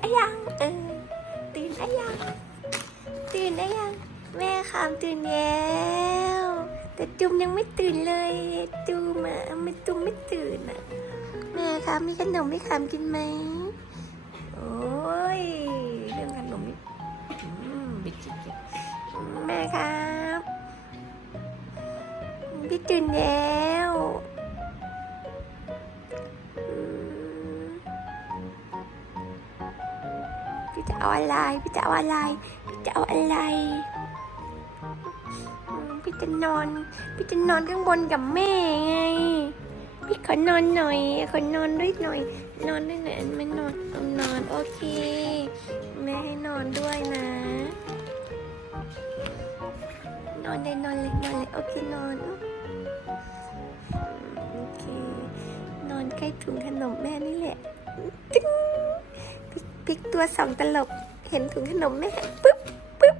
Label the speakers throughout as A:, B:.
A: อะยังเออตื่นอะยังตื่นอะยังแม่ขามตื่นแล้วแต่จุมยังไม่ตื่นเลยจุมอะไม่จุมไม่ตื่นอะแม่คะมีขนมให้ขามกินไหมโอ้ยเรื่องขนมนี่บิดจิกแม่ครับพี่ตื่นแล้ว พี่จะเอาอะไร พี่จะเอาอะไร พี่จะเอาอะไร พี่จะนอน พี่จะนอนข้างบนกับแม่ไง พี่ขอนอนหน่อย ขอนอนด้วยหน่อย นอนด้วยหน่อยม่นอนเอานอน โอเค แม่ให้นอนด้วยนะ นอนเลยนอนเลยนอนเลย โอเคนอนโอเคนอนใกล้ถุงขนมแม่นี่แหละ ตึ้ง ลิกพลิกตัวสองตลบ เห็นถุงขนมแม่ปึ๊บปึ๊บ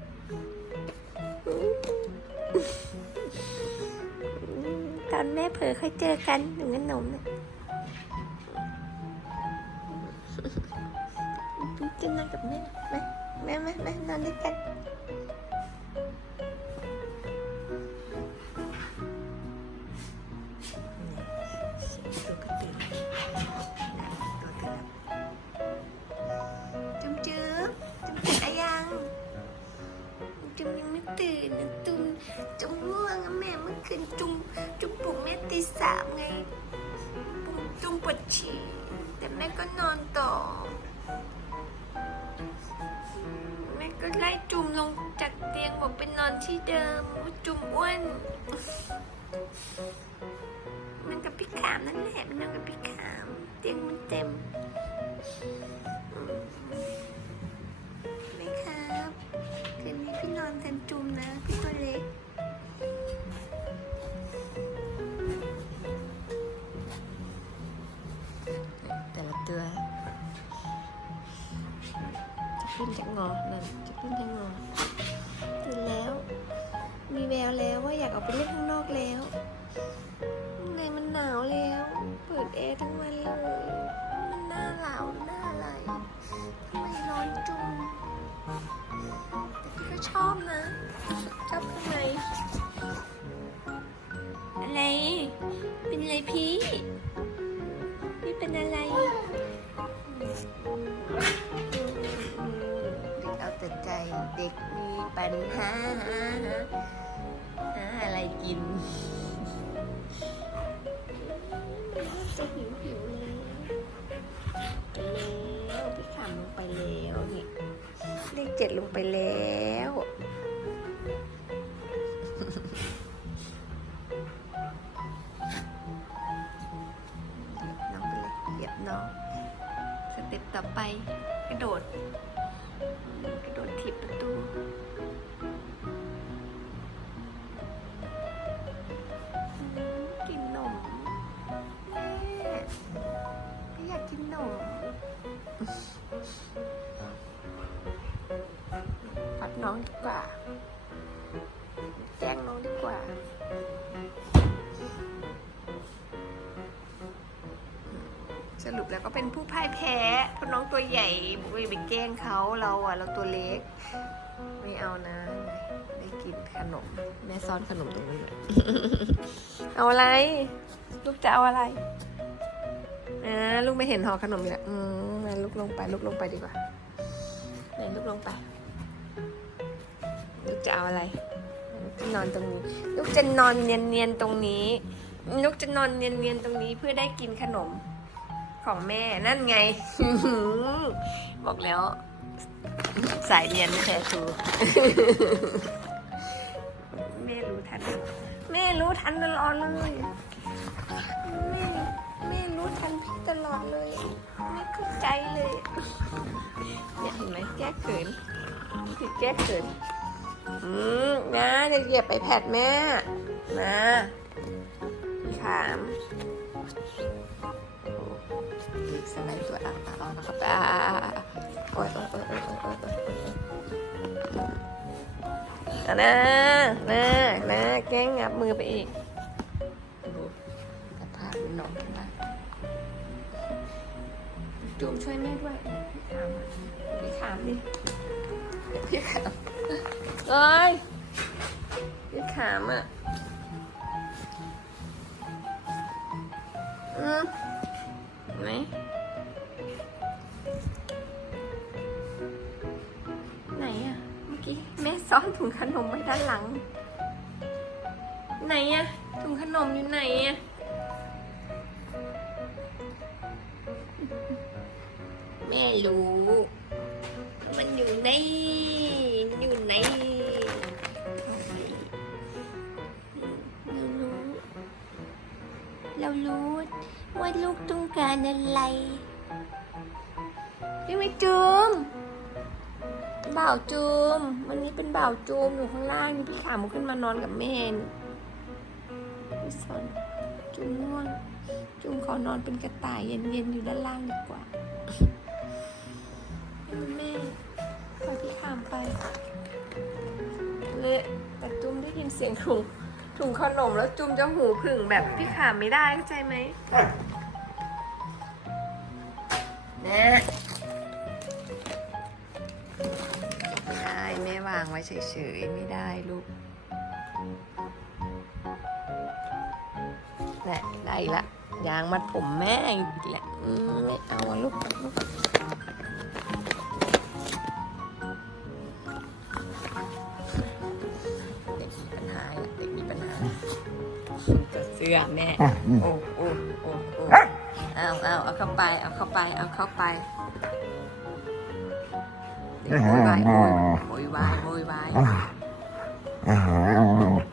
A: ตอนแม่เผลอค่อยเจอกันถุงขนมเนี่ยกินนอนกับแม่ไหมแม่แม่แม่นอนด้วยกัน อะแม่เมื่อคืนจุ๊มจุ๊มปลุกแม่ตีสามไงปลุกจุ๊มปวดฉี่แต่แม่ก็นอนต่อ แม่ก็ไล่จุ่มลงจากเตียงบอกไปนอนที่เดิมจุ่มอ้วนมันกับพี่ขามนั่นแหละมันนอนกับพี่ขามเตียงมันเต็มไหมครับคืนนี้พี่นอนแทนจุ่มนะพี่ตัวเล็ก จะขึ้นจะงอนั่นจะขึ้นจะงอตื่นแล้ว มีแววแล้วว่าอยากออกไปเล่นข้างนอกแล้วข้างในมันหนาวแล้ว เปิดแอร์ทั้งวันเลยมันหน้าหนาวหน้าอะไรทำไมร้อนจุงแต่พี่ก็ชอบนะ ด็กมีปัญหาหาอะไรกินจะหิวหิวเลยไปแล้วพี่ขำลงไปแล้วเนี่ยเลขเจ็ดลงไปแล้วน้องไปเลยเหยียบน้อง สเต็ปต่อไปกระโดด โดดถีบประตู สรุปแล้วก็เป็นผู้พ่ายแพ้เพราะน้องตัวใหญ่บุยไปแกล้งเขาเราอะเราตัวเล็ก ไม่เอานะ ได้กินขนม แม่ซ่อนขนมตรงนี้เอาอะไร ลูกจะเอาอะไรอ่าลูกไม่เห็นห่อขนมอีกแล้วอืมงั้นลูกลงไปลูกลงไปดีกว่าไหนลูกลงไป ลูกจะเอาอะไรลูกจะนอนตรงนี้ ลูกจะนอนเนียนๆตรงนี้ ลูกจะนอนเนียนๆตรงนี้เพื่อได้กินขนม ของแม่นั่นไง บอกแล้ว สายเรียนแท้ทรูแม่รู้ทัน แม่รู้ทันตลอดเลย แม่แม่รู้ทันพี่ตลอดเลยแม่เข้าใจเลยเนี่ยเห็นไหมแก้เขินคือแก้เขินอืมนะจะเหยียบไปแพดแม่นะพี่ขาม สไลด์ตัวอ่าเอาะอ่าอ้ยโอ้ยโอ้ยโอ้ยโอ้ยโอ้ยโอ้ยอ่นะนแก้งงับมือไปอีกดูสภาพน้องนะจูงช่วยแม่ด้วยพี่ขามพี่ถามดิพี่ขามเอ้ยพี่ขามอะ嗯，没。 ซ่อนถุงขนมไว้ด้านหลัง ไหนอะถุงขนมอยู่ไหนอะแม่รู้ มันอยู่ในอยู่ในเรารู้ เรารู้ว่าลูกต้องการอะไรพี่ไม่จูม บ่าวจูม วันนี้เป็นบ่าวจูมอยู่ข้างล่างมีพี่ขามขึ้นมานอนกับแม่นี่สอนจูมง่วงจูมขอนอนเป็นกระต่ายเย็นๆอยู่ด้านล่างดีกว่าแม่ปล่อยพี่ขามไปเละแต่จุ้มได้ยินเสียงถุงถุงขนมแล้วจุ้มจะหูผึ่งแบบพี่ขามไม่ได้เข้าใจไหมางไว้เฉยๆ ไม่ได้ลูกแหละได้อีกละยางมัดผมแม่อีกแหละอืมไม่เอาอะลูกลูกเด็กมีปัญหาอีกเด็กมีปัญหาเสื้อแม่โอ้โอ้โอ้โอ้เอาเอาเอาเข้าไป เอาเข้าไป เอาเข้าไป เด็กโวยวา